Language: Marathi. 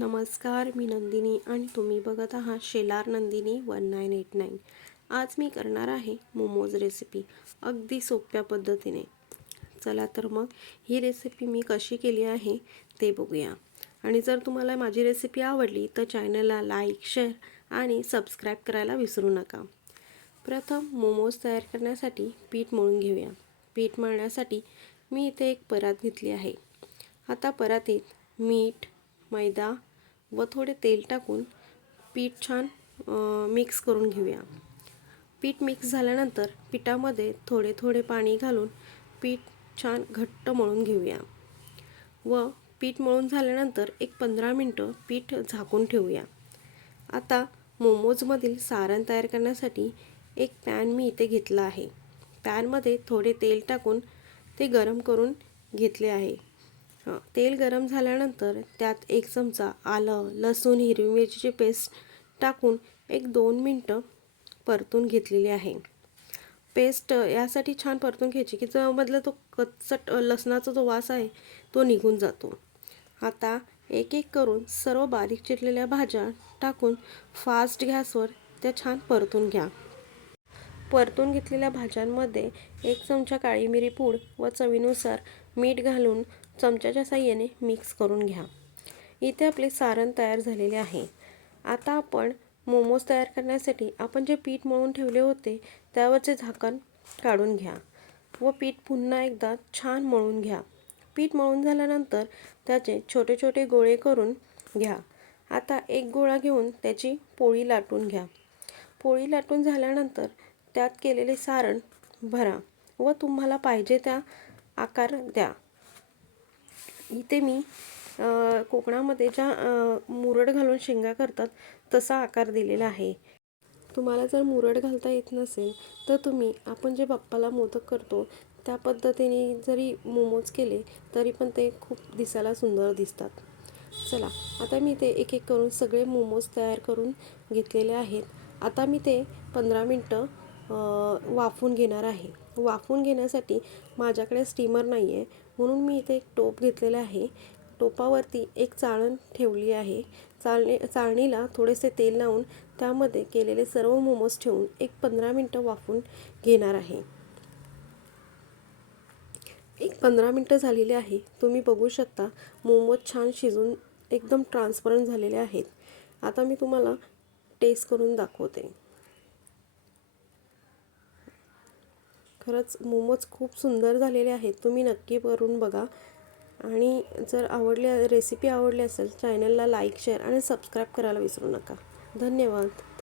नमस्कार मी नंदिनी आणि तुम्ही बघत आहात Shelar Nandini one nine eight nine आज मी करणार आहे मोमोज रेसिपी अगदी सोप्या पद्धतीने. चला तर मग ही रेसिपी मी कशी केली आहे ते बघूया. आणि जर तुम्हाला माझी रेसिपी आवडली तर चॅनलला लाईक शेअर आणि सबस्क्राईब करायला विसरू नका. प्रथम मोमोज तयार करण्यासाठी पीठ मळून घेऊया. पीठ मळण्यासाठी मी इथे एक परात घेतली आहे. आता परातीत मीठ मैदा व थोडे तेल टाकून पीठ छान मिक्स करून घेऊया. पीठ मिक्स झाल्यानंतर पिठामध्ये थोडे थोडे पाणी घालून पीठ छान घट्ट मळून घेऊया. व पीठ मळून झाल्यानंतर एक पंधरा मिनटं पीठ झाकून ठेवूया. आता मोमोजमधील सारण तयार करण्यासाठी एक पॅन मी इथे घेतला आहे. पॅनमध्ये थोडे तेल टाकून ते गरम करून घेतले आहे. हां तेल गरम झाल्यानंतर त्यात एक चमचा आलं लसूण हिरवी मिरचीची पेस्ट टाकून एक दोन मिनटं परतून घेतलेली आहे. पेस्ट यासाठी छान परतून घ्यायची की जो मधला तो कच्चट लसणाचा जो वास आहे तो निघून जातो. आता एक एक करून सर्व बारीक चिरलेल्या भाज्या टाकून फास्ट गॅसवर त्या छान परतून घ्या. परतून घेतलेल्या भाज्यांमध्ये एक चमचा काळी मिरी पूड व चवीनुसार मीठ घालून चमच्याच्या साह्याने मिक्स करून घ्या. इथे आपले सारण तयार झालेले आहे. आता आपण मोमोज तयार करण्यासाठी आपण जे पीठ मळून ठेवले होते त्यावरचे झाकण काढून घ्या व पीठ पुन्हा एकदा छान मळून घ्या. पीठ मळून झाल्यानंतर त्याचे छोटे छोटे गोळे करून घ्या. आता एक गोळा घेऊन त्याची पोळी लाटून घ्या. पोळी लाटून झाल्यानंतर त्यात केलेले सारण भरा व तुम्हाला पाहिजे त्या आकार द्या. इथे मी कोकणामध्ये ज्या मुरड घालून शेंगा करतात तसा आकार दिलेला आहे. तुम्हाला जर मुरड घालता येत नसेल तर तुम्ही आपण जे बाप्पाला मोदक करतो त्या पद्धतीने जरी मोमोज केले तरी पण ते खूप दिसायला सुंदर दिसतात. चला आता मी ते एक एक करून सगळे मोमोज तयार करून घेतलेले आहेत. आता मी ते पंधरा मिनटं वाफून घेणार आहे. वाफून घेण्यासाठी माझ्याकडे स्टीमर नाही आहे म्हणून मी इथे एक टोप घेतलेला आहे. टोपावरती एक चाळण ठेवली आहे. चाळणी चाळणीला थोडेसे तेल लावून त्यामध्ये केलेले सर्व मोमोज ठेवून एक पंधरा मिनटं वाफून घेणार आहे. एक पंधरा मिनटं झालेली आहे. तुम्ही बघू शकता मोमोज छान शिजून एकदम ट्रान्सपरंट झालेले आहेत. आता मी तुम्हाला टेस्ट करून दाखवते. खरंच मोमोज खूप सुंदर झालेले आहेत. तुम्ही नक्की करून बघा. आणि जर आवडल्या रेसिपी आवडली असेल चॅनलला लाईक शेअर आणि सबस्क्राईब करायला विसरू नका. धन्यवाद.